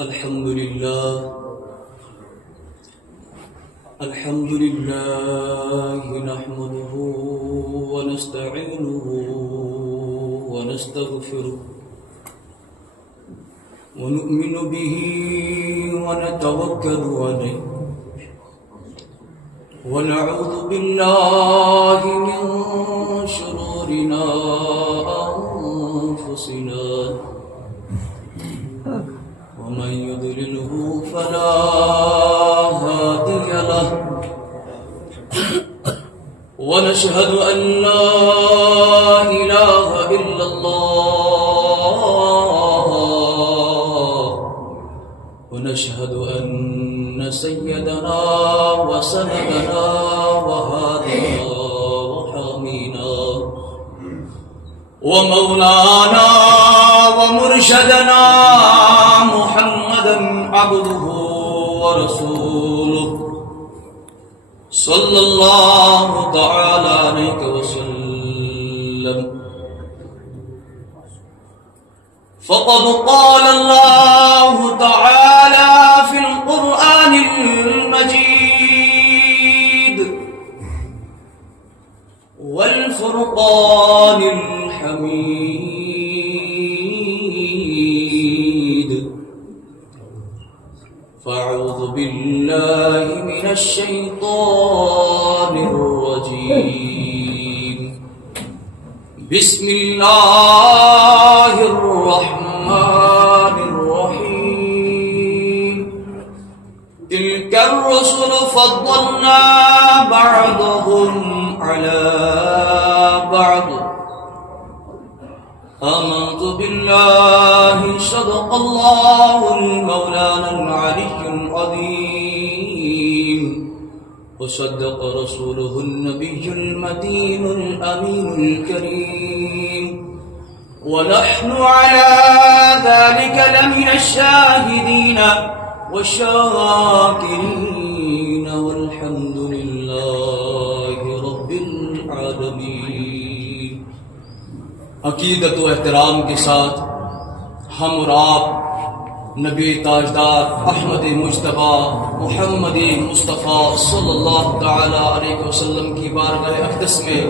الحمد لله نحمده ونستعينه ونستغفره ونؤمن به ونتوكل عليه ونعوذ بالله من شرورنا أنفسنا ومن يضلله فلا هادي له ونشهد أن لا إله إلا الله ونشهد أن سيدنا وسندنا وهادينا وحامينا ومولانا ومرشدنا محمدا عبده ورسوله صلى الله تعالى عليه وسلم فقد قال الله تعالى في القرآن المجيد والفرقان الحميد فأعوذ بالله من الشيطان الرجيم بسم الله الرحمن الرحيم تلك الرسل فضلنا بعضهم على بعض آمنت بالله صدق الله المولانا العلي العظيم وصدق رسوله النبي المتين الأمين الكريم ونحن على ذلك لمن الشاهدين والشاكرين والحمد لله رب العالمين. عقیدت و احترام کے ساتھ ہم اور آپ نبی تاجدار احمد مجتبیٰ محمد مصطفیٰ صلی اللہ تعالی علیہ وسلم کی بارگاہ اقدس میں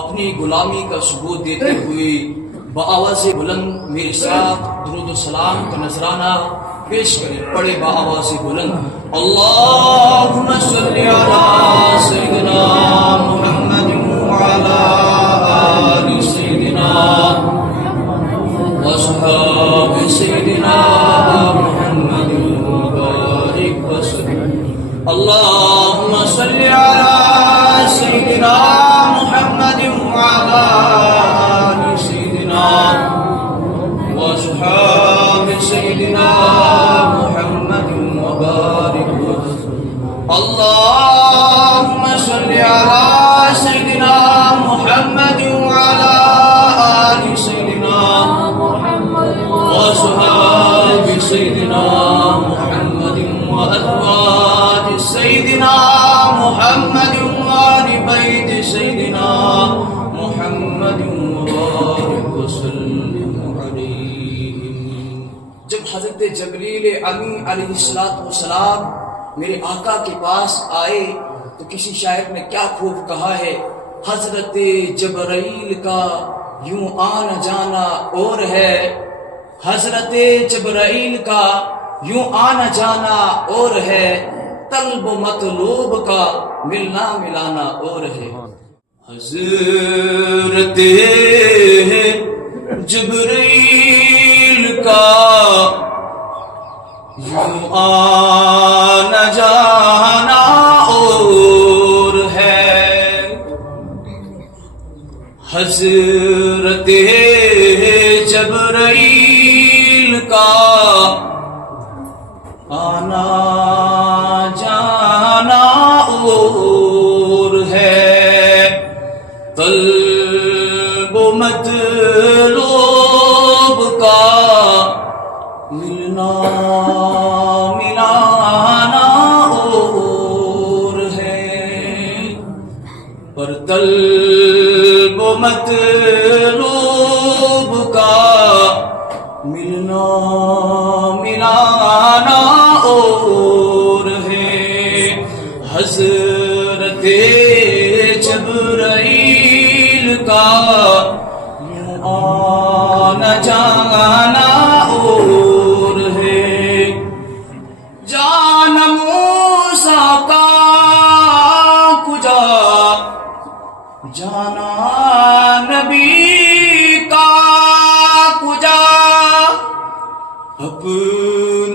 اپنی غلامی کا ثبوت دیتے ہوئے بآواز بلند میرے ساتھ درود و سلام کا نذرانہ پیش کریں. پڑھے بآواز بلند اللہم صلی علی سیدنا محمد وعلی آل سیدنا وصحاب سیدنا محمد مبارک وسلم. اللہم صلی علی سیدنا محمد وعلی آل سیدنا وصحاب سیدنا محمد مبارک وسلم. اللہم صلی علی سیدنا محمد وعلی آل سیدنا وصحاب سیدنا محمد وأزواج سیدنا محمد وآل بیت سیدنا محمد مبارک وسلم علیہم. جب حضرت جبریل امین علیہ السلام میرے آقا کے پاس آئے تو کسی شاعر نے کیا خوب کہا ہے، حضرت جبرائیل کا یوں آنا جانا اور ہے، حضرت جبرائیل کا یوں آنا جانا اور ہے، طلب و مطلوب کا ملنا ملانا اور ہے. حضرت جبرائیل کا یوں آنا جانا اور ہے، حضرت جبرائیل کا آنا جانا اور ہے، طلب و مطلوب کا ملنا ملانا اور ہے، پر طلب و مطلوب کا ملنا ملانا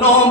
9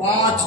5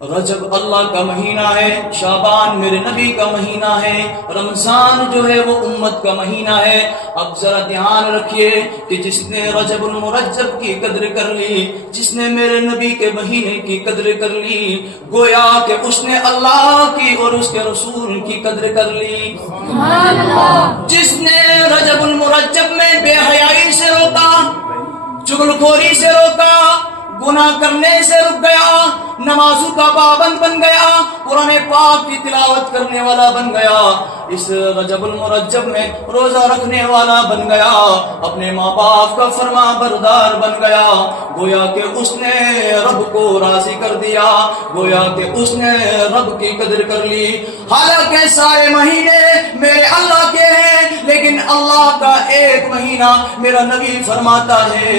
رجب اللہ کا مہینہ ہے، شعبان میرے نبی کا مہینہ ہے، رمضان جو ہے وہ امت کا مہینہ ہے۔ اب ذرا دھیان رکھیے کہ جس نے رجب المرجب کی قدر کر لی، جس نے میرے نبی کے مہینے کی قدر کر لی، گویا کہ اس نے اللہ کی اور اس کے رسول کی قدر کر لی۔ سبحان اللہ۔ جس نے رجب المرجب میں بے حیائی سے روکا، چغلخوری سے روکا، گناہ کرنے سے رک گیا، نمازوں کا پابند بن گیا، قرآن پاک کی تلاوت کرنے والا بن گیا، اس رجب المرجب میں روزہ رکھنے والا بن گیا، اپنے ماں باپ کا فرما بردار بن گیا، گویا کہ اس نے رب کو راضی کر دیا، گویا کہ اس نے رب کی قدر کر لی۔ حالانکہ سارے مہینے میرے اللہ کے ہیں، لیکن اللہ کا ایک مہینہ میرا نبی فرماتا ہے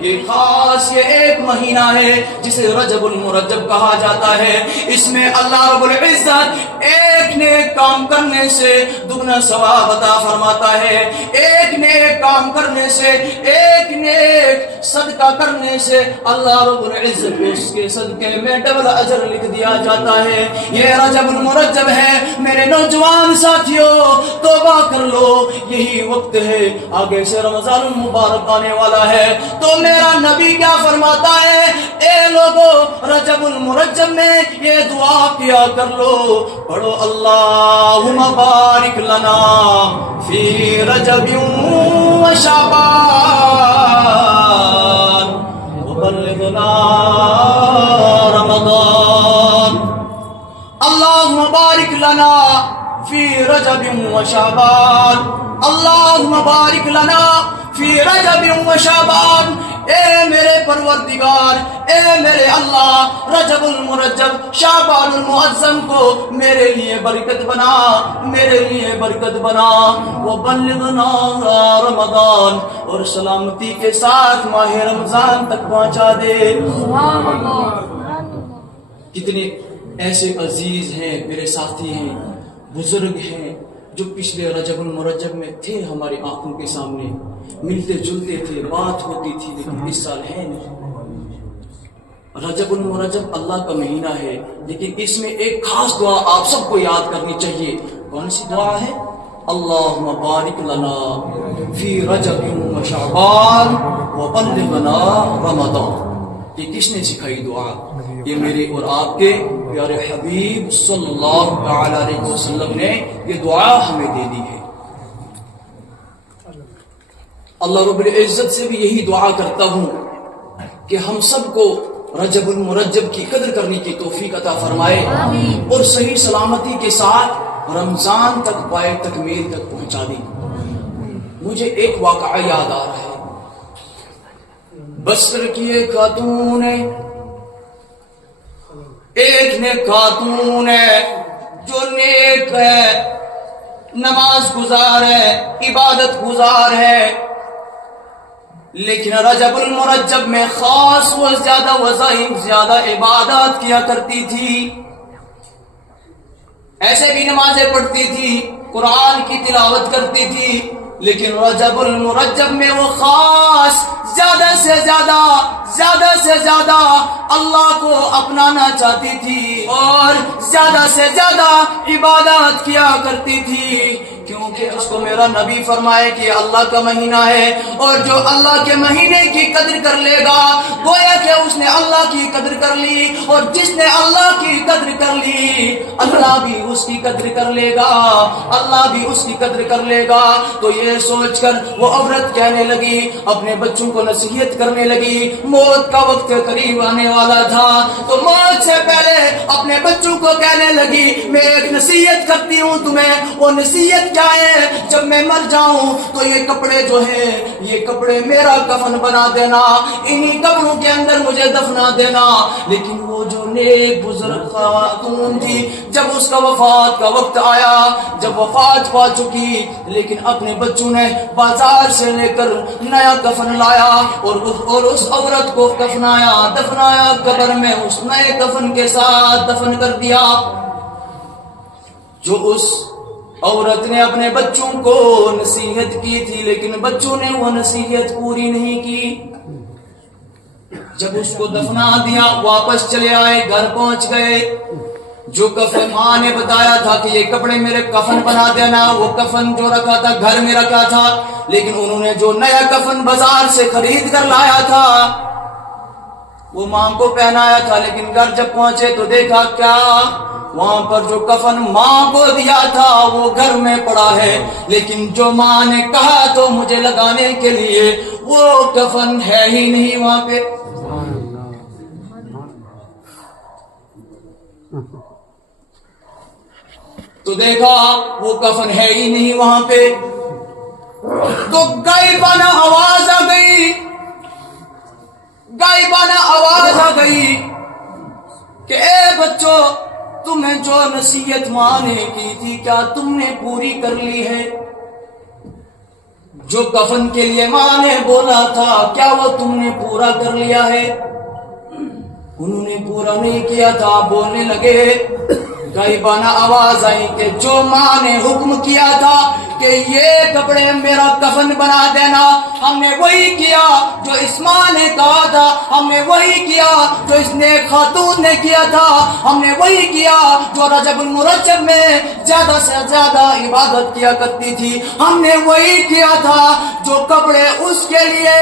یہ خاص، یہ ایک مہینہ ہے جسے رجب المرجب کہا جاتا ہے۔ اس میں اللہ رب العزت ایک نیک کام کرنے سے دگنا ثواب عطا فرماتا ہے، ایک نیک کام کرنے سے، ایک نیک صدقہ کرنے سے اللہ رب العزت کو اس کے صدقے میں ڈبل اجر لکھ دیا جاتا ہے۔ یہ رجب المرجب ہے میرے نوجوان ساتھیوں، توبہ کر لو، یہی وقت ہے، آگے سے رمضان المبارک آنے والا ہے۔ تو میرا نبی کیا فرماتا ہے؟ اے لوگو، رجب المرجب میں یہ دعا کیا کر لو، پڑھو اللہم بارک لنا فی رجب و شعبان وبلغنا رمضان۔ اللہم بارک لنا فی رجب و شعبان، اللہم بارک لنا فی رجب و شعبان۔ اے میرے پروردگار، اے میرے اللہ، رجب المرجب شعبان المعظم کو میرے لیے برکت بنا، میرے لیے برکت بنا، وبلغنا رمضان، اور سلامتی کے ساتھ ماہ رمضان تک پہنچا دے۔ کتنے ایسے عزیز ہیں، میرے ساتھی ہیں، بزرگ ہیں جو پچھلے رجب المرجب میں تھے، ہماری آنکھوں کے سامنے ملتے جلتے تھے، بات ہوتی تھی، لیکن اس سال ہے نہیں۔ رجب المرجب اللہ کا مہینہ ہے، لیکن اس میں ایک خاص دعا آپ سب کو یاد کرنی چاہیے۔ کون سی دعا ہے؟ اللہم بارک لنا فی رجب و شعبان وبلغنا رمضان۔ یہ کس نے سکھائی دعا؟ یہ میرے اور آپ کے پیارے حبیب صلی اللہ تعالی علیہ وسلم نے یہ دعا ہمیں دے دی ہے۔ اللہ رب العزت سے بھی یہی دعا کرتا ہوں کہ ہم سب کو رجب المرجب کی قدر کرنے کی توفیق عطا فرمائے اور صحیح سلامتی کے ساتھ رمضان تک پائے تکمیل تک پہنچا دے۔ مجھے ایک واقعہ یاد آ رہا ہے۔ بصر کی ایک خاتون ہے، ایک نیک خاتون ہے جو نیک ہے، نماز گزار ہے، عبادت گزار ہے، لیکن رجب المرجب میں خاص وہ زیادہ وظائف، زیادہ عبادات کیا کرتی تھی، ایسے بھی نمازیں پڑھتی تھی، قرآن کی تلاوت کرتی تھی، لیکن رجب المرجب میں وہ خاص زیادہ سے زیادہ اللہ کو اپنانا چاہتی تھی اور زیادہ سے زیادہ عبادات کیا کرتی تھی، کیونکہ اس کو میرا نبی فرمائے کہ اللہ کا مہینہ ہے، اور جو اللہ کے مہینے کی قدر کر لے گا گویا کہ اس نے اللہ کی قدر کر لی، اور جس نے اللہ کی قدر کر لی اللہ بھی اس کی قدر کر لے گا، اللہ بھی اس کی قدر کر لے گا۔ تو یہ سوچ کر وہ عورت کہنے لگی، اپنے بچوں کو نصیحت کرنے لگی، موت کا وقت قریب آنے والا تھا، تو موت سے پہلے اپنے بچوں کو کہنے لگی میں ایک نصیحت کرتی ہوں تمہیں، وہ نصیحت کیا ہے؟ جب میں مر جاؤں تو یہ کپڑے جو ہیں، یہ کپڑے میرا کفن بنا دینا، انہی کپڑوں کے اندر مجھے دفنا دینا۔ لیکن وہ جو نیک بزرگ خاتون تھی، جب اس کا وفات کا وقت آیا، جب وفات پا چکی، لیکن اپنے بچوں نے بازار سے لے کر نیا کفن لایا اور اس عورت کو دفنایا قبر میں، اس نئے کفن کے ساتھ دفن کر دیا۔ جو اس عورت نے اپنے بچوں کو نصیحت کی تھی، لیکن بچوں نے وہ نصیحت پوری نہیں کی۔ جب اس کو دفنا دیا واپس چلے آئے، گھر پہنچ گئے، جو کفن ماں نے بتایا تھا کہ یہ کپڑے میرے کفن بنا دینا، وہ کفن جو رکھا تھا گھر میں رکھا تھا، لیکن انہوں نے جو نیا کفن بازار سے خرید کر لایا تھا وہ ماں کو پہنایا تھا، لیکن گھر جب پہنچے تو دیکھا کیا وہاں پر جو کفن ماں کو دیا تھا وہ گھر میں پڑا ہے، لیکن جو ماں نے کہا تو مجھے لگانے کے لیے وہ کفن ہے ہی نہیں وہاں پہ۔ تو دیکھا وہ کفن ہے ہی نہیں وہاں پہ، تو غائبانہ آواز آ گئی، غائبانہ آواز آ گئی کہ اے بچوں، تمہیں جو نصیحت ماں نے کی تھی کیا تم نے پوری کر لی ہے؟ جو کفن کے لیے ماں نے بولا تھا کیا وہ تم نے پورا کر لیا ہے؟ انہوں نے پورا نہیں کیا تھا، بولنے لگے، غائبانہ آواز آئی کہ جو ماں نے حکم کیا تھا کہ یہ کپڑے میرا کفن بنا دینا، ہم نے وہی کیا جو اس ماں نے کہا تھا، ہم نے وہی کیا جو اس نے خاتون نے کیا تھا، ہم نے وہی کیا جو رجب المرجب میں زیادہ سے زیادہ عبادت کیا کرتی تھی، ہم نے وہی کیا تھا جو کپڑے اس کے لیے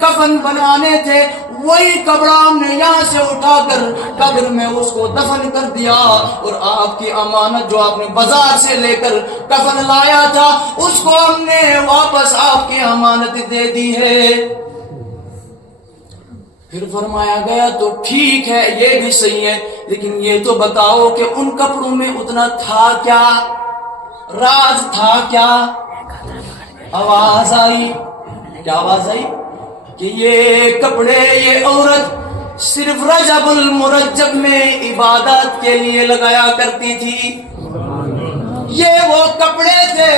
کفن بنانے تھے، وہی کپڑا ہم نے یہاں سے اٹھا کر قبر میں اس کو دفن کر دیا، اور آپ کی امانت جو آپ نے بازار سے لے کر کفن لایا تھا اس کو ہم نے واپس آپ کی امانت دے دی ہے۔ پھر فرمایا گیا تو ٹھیک ہے، یہ بھی صحیح ہے، لیکن یہ تو بتاؤ کہ ان کپڑوں میں اتنا تھا کیا، راز تھا کیا؟ آواز آئی، کیا آواز آئی؟ کہ یہ کپڑے، یہ عورت صرف رجب المرجب میں عبادت کے لیے لگایا کرتی تھی، یہ وہ کپڑے تھے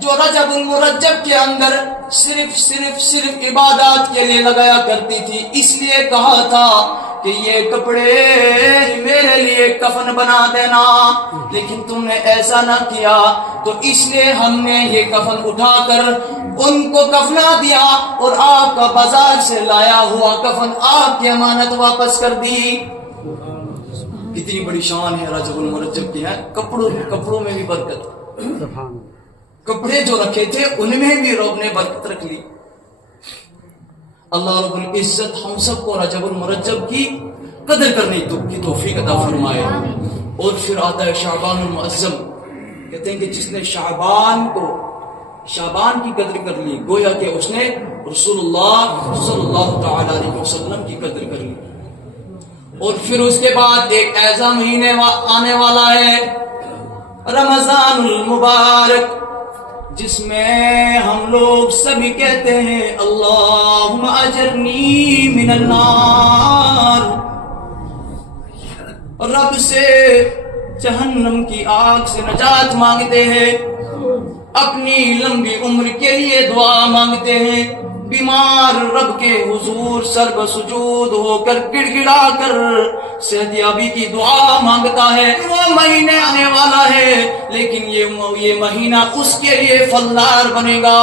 جو رجب المرجب کے اندر صرف عبادات کے لیے لگایا کرتی تھی، اس لیے کہا تھا کہ یہ کپڑے میرے لیے کفن بنا دینا، لیکن تم نے ایسا نہ کیا، تو اس لیے ہم نے یہ کفن اٹھا کر ان کو کفنا دیا اور آپ کا بازار سے لایا ہوا کفن آپ کی امانت واپس کر دی۔ کتنی بڑی شان ہے رجب المرجب کی ہے، کپڑوں میں بھی برکت، کپڑے جو رکھے تھے ان میں بھی رب نے برکت رکھ لی۔ اللہ رب العزت ہم سب کو رجب المرجب کی قدر کرنے کی توفیق عطا فرمائے۔ اور پھر آتا ہے شعبان المعظم، کہتے ہیں کہ جس نے شعبان کی قدر کر لی گویا کہ اس نے رسول اللہ صلی اللہ تعالی علیہ وسلم کی قدر کر لی۔ اور پھر اس کے بعد ایک ایسا مہینے آنے والا ہے رمضان المبارک، جس میں ہم لوگ سبھی کہتے ہیں اللہم اجرنی من النار، رب سے جہنم کی آگ سے نجات مانگتے ہیں، اپنی لمبی عمر کے لیے دعا مانگتے ہیں، بیمار رب کے حضور سر بسجود ہو کر گڑ گڑا کر صحتیابی کی دعا مانگتا ہے۔ وہ مہینے آنے والا ہے، لیکن یہ مہینہ اس کے لیے فلدار بنے گا،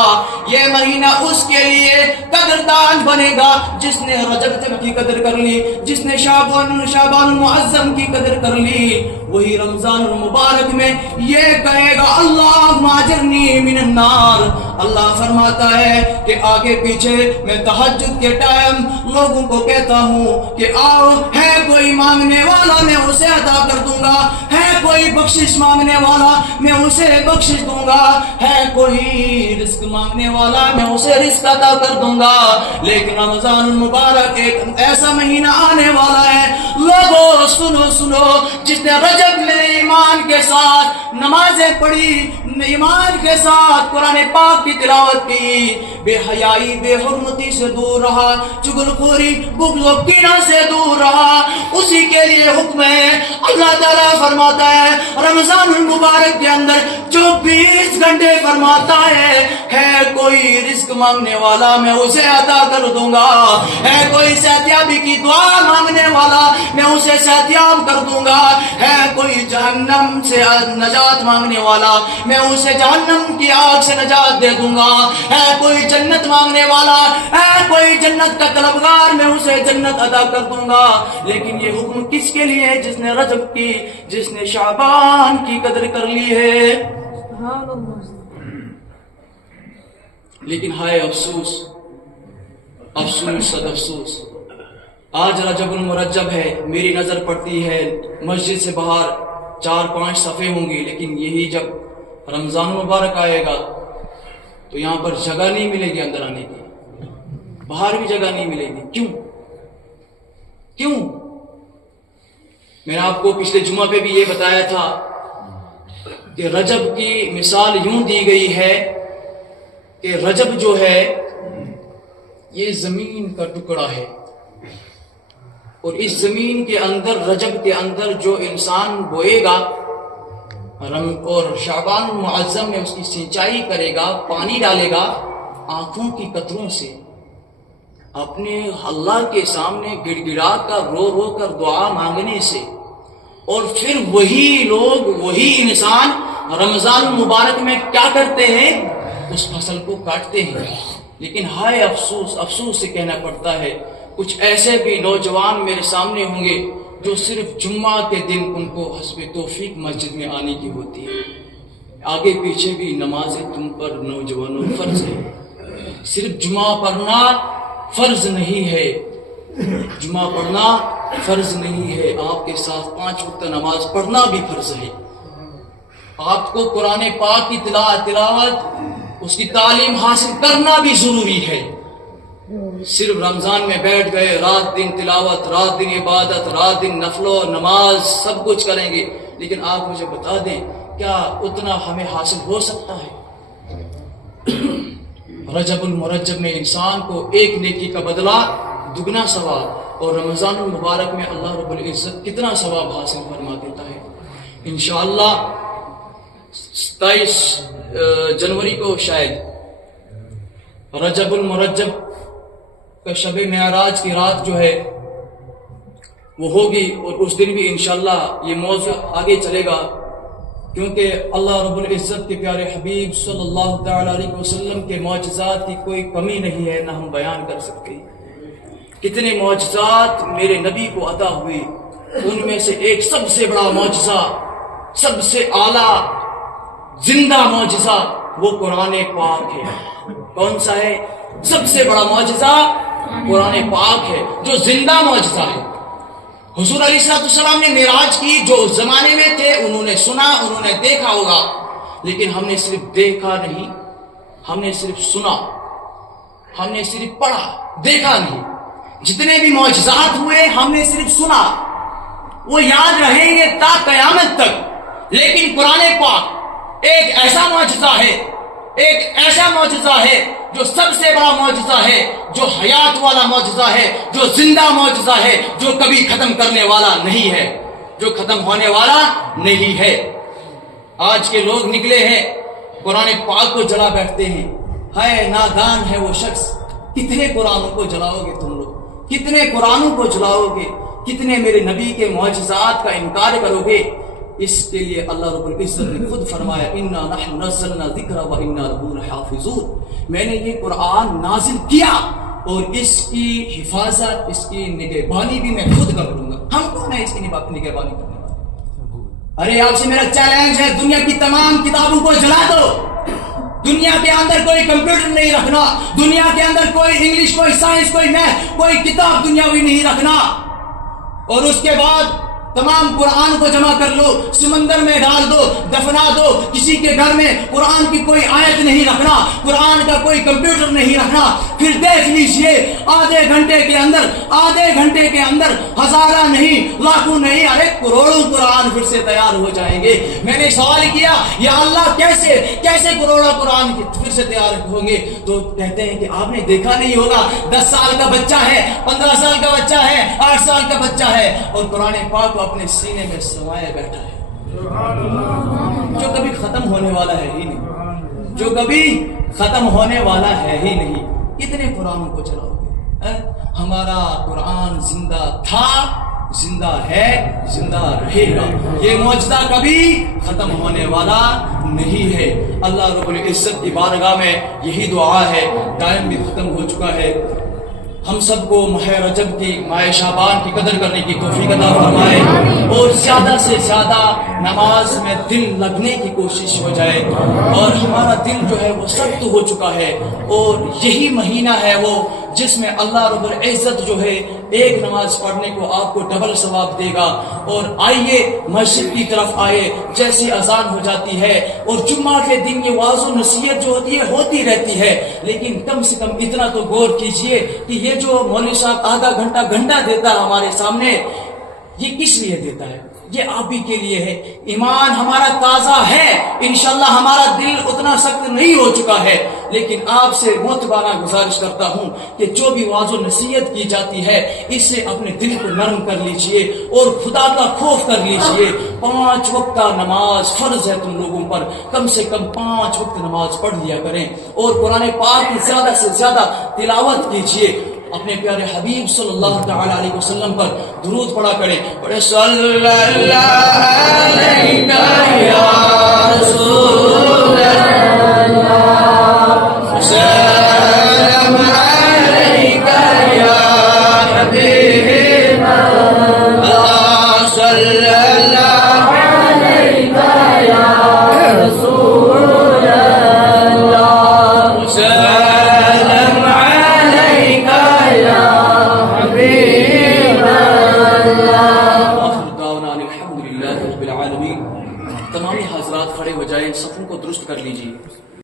یہ مہینہ اس کے لیے قدردان بنے گا جس نے رجب کی قدر کر لی، جس نے شعبان المعظم کی قدر کر لی، وہی رمضان المبارک میں یہ کہے گا اللہم اجرنی من النار۔ اللہ فرماتا ہے کہ آگے پیچھے میں تہجد کے ٹائم لوگوں کو کہتا ہوں کہ آؤ، ہے کوئی مانگنے والا میں اسے عطا کر دوں گا، ہے کوئی بخشش مانگنے والا میں اسے بخشش دوں گا، ہے کوئی رزق مانگنے والا میں اسے رزق عطا کر دوں گا۔ لیکن رمضان المبارک ایک ایسا مہینہ آنے والا ہے، لوگوں سنو، جس نے رجب میں ایمان کے ساتھ نمازیں پڑھی، ایمان کے ساتھ قرآن پاک کی تلاوت کی، بے حیائی بے حرمتی سے دور رہا، چغل خوری بغض و کینہ سے دور رہا، اسی کے لیے حکم ہے۔ اللہ تعالیٰ فرماتا ہے رمضان المبارک کے اندر 24 گھنٹے فرماتا ہے کوئی رزق مانگنے والا میں اسے عطا کر دوں گا، ہے کوئی صحتیابی کی دعا مانگنے والا میں اسے صحتیاب کر دوں گا، ہے کوئی جہنم سے نجات مانگنے والا میں اسے جہنم کی آگ سے نجات دے دوں گا، ہے کوئی جنت مانگنے والا، ہے کوئی جنت کا طلبگار میں اسے جنت عطا کر دوں گا۔ لیکن یہ حکم کس کے لیے ہے؟ جس نے رجب کی، جس نے شعبان کی قدر کر لی ہے۔ لیکن ہائے افسوس، افسوس صد افسوس، آج رجب المرجب ہے، میری نظر پڑتی ہے مسجد سے باہر 4-5 صفحے ہوں گے، لیکن یہی جب رمضان مبارک آئے گا تو یہاں پر جگہ نہیں ملے گی اندر آنے کی، باہر بھی جگہ نہیں ملے گی۔ کیوں؟ میں نے آپ کو پچھلے جمعہ پہ بھی یہ بتایا تھا کہ رجب کی مثال یوں دی گئی ہے کہ رجب جو ہے یہ زمین کا ٹکڑا ہے، اور اس زمین کے اندر، رجب کے اندر جو انسان بوئے گا اور شعبان المعظم میں اس کی سینچائی کرے گا، پانی ڈالے گا آنکھوں کی قطروں سے، اپنے اللہ کے سامنے گڑ گڑا کر رو رو کر دعا مانگنے سے، اور پھر وہی لوگ، وہی انسان رمضان المبارک میں کیا کرتے ہیں؟ اس فصل کو کاٹتے ہیں۔ لیکن ہائے افسوس، افسوس سے کہنا پڑتا ہے کچھ ایسے بھی نوجوان میرے سامنے ہوں گے جو صرف جمعہ کے دن ان کو حسب توفیق مسجد میں آنے کی ہوتی ہے، آگے پیچھے بھی نمازیں تم پر نوجوانوں فرض ہے، صرف جمعہ پڑھنا فرض نہیں ہے، جمعہ پڑھنا فرض نہیں ہے، آپ کے ساتھ 5 وقت نماز پڑھنا بھی فرض ہے، آپ کو قرآن پاک کی تلاوت، اس کی تعلیم حاصل کرنا بھی ضروری ہے۔ صرف رمضان میں بیٹھ گئے، رات دن تلاوت، رات دن عبادت، رات دن نفل و نماز سب کچھ کریں گے، لیکن آپ مجھے بتا دیں کیا اتنا ہمیں حاصل ہو سکتا ہے؟ رجب المرجب میں انسان کو ایک نیکی کا بدلہ دگنا ثواب، اور رمضان المبارک میں اللہ رب العزت کتنا ثواب حاصل فرما دیتا ہے۔ انشاءاللہ 27 جنوری کو شاید رجب المرجب کا شب معراج کی رات جو ہے وہ ہوگی، اور اس دن بھی انشاءاللہ یہ موضوع آگے چلے گا، کیونکہ اللہ رب العزت کے پیارے حبیب صلی اللہ تعالی علیہ وسلم کے معجزات کی کوئی کمی نہیں ہے، نہ ہم بیان کر سکتے۔ کتنے معجزات میرے نبی کو عطا ہوئے، ان میں سے ایک سب سے بڑا معجزہ، سب سے اعلیٰ زندہ معجزہ وہ قرآن پاک ہے۔ کون سا ہے؟ سب سے بڑا معجزہ قرآن پاک ہے، جو زندہ معجزہ ہے۔ حضور علیہ السلام نے معراج کی، جو اس زمانے میں تھے انہوں نے سنا، انہوں نے دیکھا ہوگا، لیکن ہم نے صرف دیکھا نہیں، ہم نے صرف سنا، ہم نے صرف پڑھا، دیکھا نہیں۔ جتنے بھی معجزات ہوئے ہم نے صرف سنا، وہ یاد رہیں گے تا قیامت تک، لیکن قرآن پاک ایک ایسا معجزہ ہے، ایک ایسا معجزہ ہے جو سب سے بڑا معجزہ ہے، جو حیات والا معجزہ ہے، جو زندہ معجزہ ہے، جو کبھی ختم کرنے والا نہیں ہے، جو ختم ہونے والا نہیں ہے۔ آج کے لوگ نکلے ہیں قرآن پاک کو جلا بیٹھتے ہیں، ہائے نادان ہے وہ شخص، کتنے قرآنوں کو جلاؤ گے تم لوگ، کتنے قرآنوں کو جلاؤ گے، کتنے میرے نبی کے معجزات کا انکار کرو گے؟ اس کے لیے اللہ رب العزت نے خود فرمایا انا نحن نزلنا الذکر وانا له لحافظون، میں نے یہ قرآن نازل کیا اور اس کی حفاظت، اس کی نگہبانی بھی میں خود کر لوں گا۔ ہم کون ہیں اس کی نگہبانی کرنے والے؟ ارے آپ سے میرا چیلنج ہے، دنیا کی تمام کتابوں کو جلا دو، دنیا کے اندر کوئی کمپیوٹر نہیں رکھنا، دنیا کے اندر کوئی انگلش، کوئی سائنس، کوئی میتھ، کوئی کتاب دنیاوی نہیں رکھنا، اور اس کے بعد تمام قرآن کو جمع کر لو، سمندر میں ڈال دو، دفنا دو، کسی کے گھر میں قرآن کی کوئی آیت نہیں رکھنا، قرآن کا کوئی کمپیوٹر نہیں رکھنا، پھر دیکھ لیجئے آدھے گھنٹے کے اندر ہزارہ نہیں، لاکھوں نہیں، ارے کروڑوں قرآن پھر سے تیار ہو جائیں گے۔ میں نے سوال کیا یا اللہ کیسے کروڑوں قرآن پھر سے تیار ہوں گے؟ تو کہتے ہیں کہ آپ نے دیکھا نہیں ہوگا، 10 سال کا بچہ ہے، 15 سال کا بچہ ہے، 8 سال کا بچہ ہے، اور قرآن پاک اپنے سینے میں سمائے بیٹھا ہے، جو کبھی ختم ہونے والا ہے ہی نہیں، جو کبھی ختم ہونے والا ہے ہی نہیں۔ کتنے قرآن کو چلاؤ گے؟ ہمارا قرآن زندہ تھا، زندہ ہے، زندہ رہے گا. یہ معجزہ کبھی ختم ہونے والا نہیں ہے. اللہ رب العزت کی بارگاہ میں یہی دعا ہے. ٹائم بھی ختم ہو چکا ہے. ہم سب کو ماہ رجب کی، ماہ شعبان کی قدر کرنے کی توفیق عطا فرمائے اور زیادہ سے زیادہ نماز میں دل لگنے کی کوشش ہو جائے. اور ہمارا دل جو ہے وہ سخت ہو چکا ہے، اور یہی مہینہ ہے وہ جس میں اللہ رب العزت جو ہے ایک نماز پڑھنے کو آپ کو ڈبل ثواب دے گا. اور آئیے مسجد کی طرف آئے، جیسی اذان ہو جاتی ہے. اور جمعہ کے دن یہ واعظ و نصیحت جو ہوتی ہے ہوتی رہتی ہے، لیکن کم سے کم اتنا تو غور کیجئے کہ یہ جو مولوی صاحب آدھا گھنٹہ دیتا ہے ہمارے سامنے، یہ کس لیے دیتا ہے؟ یہ آپ ہی کے لیے ہے. ایمان ہمارا تازہ ہے، انشاءاللہ ہمارا دل اتنا سخت نہیں ہو چکا ہے، لیکن آپ سے معتبانہ گزارش کرتا ہوں کہ جو بھی واعظ و نصیحت کی جاتی ہے اس سے اپنے دل کو نرم کر لیجئے اور خدا کا خوف کر لیجئے. 5 وقت نماز فرض ہے تم لوگوں پر، کم سے کم 5 وقت نماز پڑھ لیا کریں اور قرآن پاک کی زیادہ سے زیادہ تلاوت کیجئے. اپنے پیارے حبیب صلی اللہ تعالی علیہ وسلم پر درود پڑھا کریں. بڑے صلی اللہ علیہ یا رسول اللہ، سلام